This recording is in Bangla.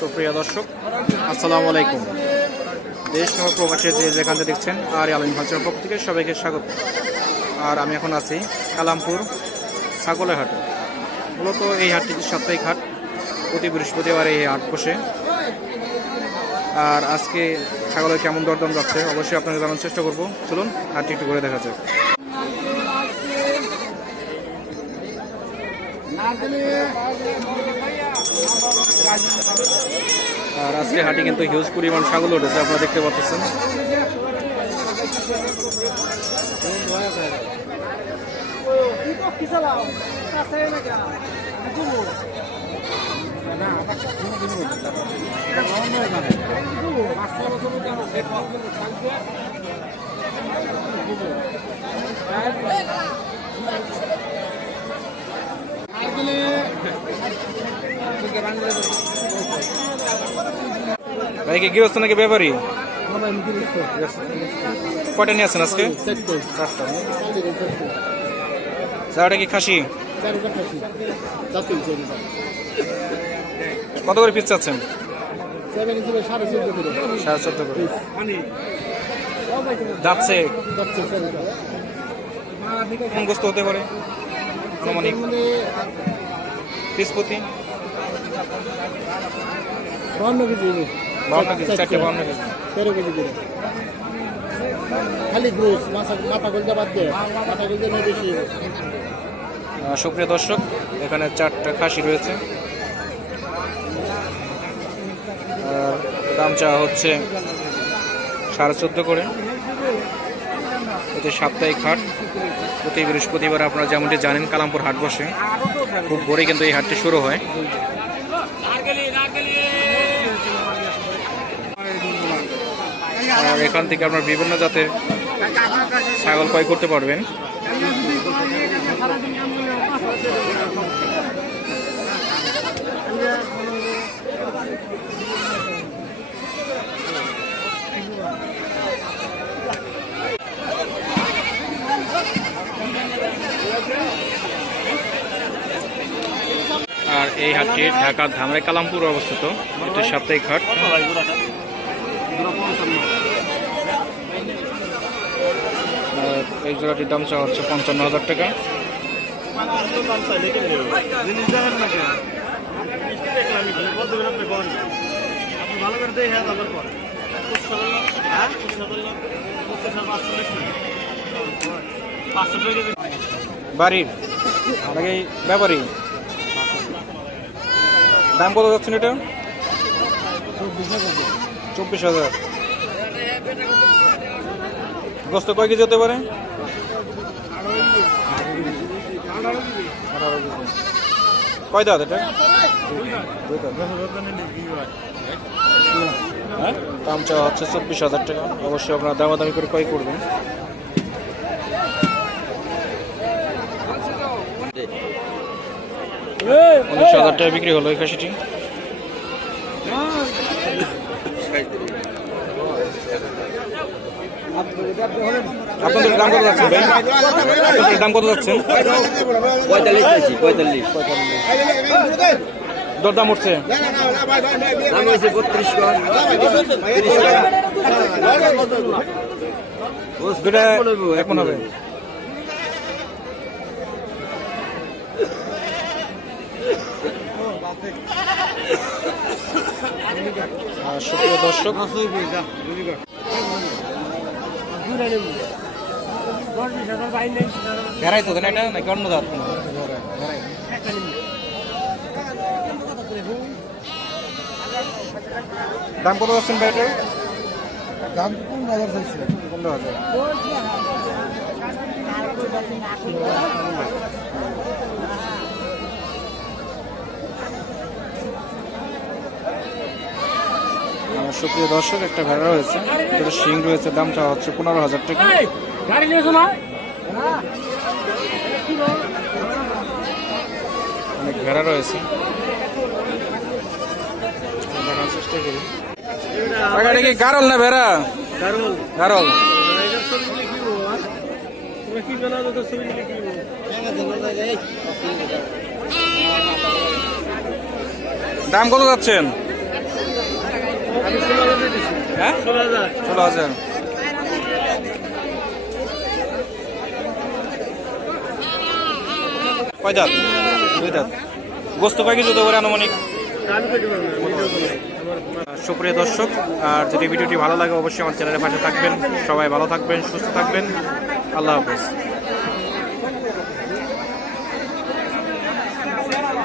সুপ্রিয় দর্শক, আসসালামু আলাইকুম। দেশ প্রবাসী যে যেখান থেকে দেখছেন, আর আলম ভাঞ্চের পক্ষ থেকে সবাইকে স্বাগত। আর আমি এখন আছি কালামপুর ছাগলের হাটে মূলত এই হাটটি সাপ্তাহিক হাট, প্রতি বৃহস্পতিবার এই হাট বসে। আর আজকে ছাগলের কেমন দরদাম যাচ্ছে, অবশ্যই আপনাকে জানার চেষ্টা করব। চলুন, হাটটি একটু ঘুরে দেখা যাক। আর আজকে হাটে কিন্তু হিউজ পরিমাণ ছাগল উঠেছে আপনারা দেখতে পাচ্ছেন। ভাই কি গৃহস্থ নাকি ব্যাপারী? কয়টা নিয়ে আছেন আজকে? চারটা। চারটা। কি খাসি? কত করে পিস চাচ্ছেন? সাড়ে চোদ্দ করে। যাচ্ছে। কোন গোস্ত হতে পারে? আনুমানিক। পিস প্রতি কেজি। বাউন্ন কেজি চারটে বাউন্ন কেজি। তেরো কেজি করে। খালি গ্রোস মাথা মাথা বাদ দিয়ে মাথা গলজা নিয়ে বেশি। সুপ্রিয় দর্শক এখানে চারটা খাসি রয়েছে। আর দাম চাওয়া হচ্ছে সাড়ে চোদ্দ করে। এতে সাপ্তাহিক হাট। প্রতি বৃহস্পতিবার আপনারা যেমনটি জানেন কালামপুর হাট বসে। খুব ভোরে কিন্তু এই হাটটি শুরু হয়। আর এখান থেকে আপনার বিভিন্ন জাতের ছাগল ক্রয় করতে পারবেন। আর এই হাটটি ঢাকার ধামরাই কালামপুর অবস্থিত। এটি সাপ্তাহিক হাট আর এই জোড়াটির দাম চাওয়া হচ্ছে পঞ্চান্ন হাজার টাকা। বাড়ির নাকি ব্যাপারী? দাম কত যাচ্ছেন এটা? চব্বিশ হাজার। গোস্ত কয় কেজি হতে পারে? কয় এটা। হ্যাঁ? দাম চাওয়া হচ্ছে চব্বিশ হাজার টাকা। অবশ্যই আপনারা দামাদামি করে কয় করবেন। উনিশ হাজার টাকা বিক্রি হলো এই আপনাদের দাম কত যাচ্ছেন ভাই আপনাদের দাম কত যাচ্ছেন পঁয়তাল্লিশ বেশি পঁয়তাল্লিশ। দরদাম উঠছে। দাম হয়েছে বত্রিশ এখন হবে। সুপ্রিয় দর্শক ভেড়াই তো না? এটা নাকি অন্য দাঁত দাম কত যাচ্ছেন ভাই? দাম কোন বাজার চাইছে। পনেরো হাজার। সুপ্রিয় দর্শক, একটা ভেড়া রয়েছে। যেটা শিং রয়েছে, দামটা হচ্ছে পনেরো হাজার টাকা। অনেক ভেড়া রয়েছে। কি না ভেড়া? দাম কত যাচ্ছেন? হ্যাঁ? ষোলো হাজার। কয় দাঁত? দুই দাঁত। গোস্ত কয় আনুমানিক? সুপ্রিয় দর্শক আর যদি ভিডিওটি ভালো লাগে অবশ্যই আমার চ্যানেলের পাশে থাকবেন। সবাই ভালো থাকবেন সুস্থ থাকবেন। আল্লাহ হাফেজ।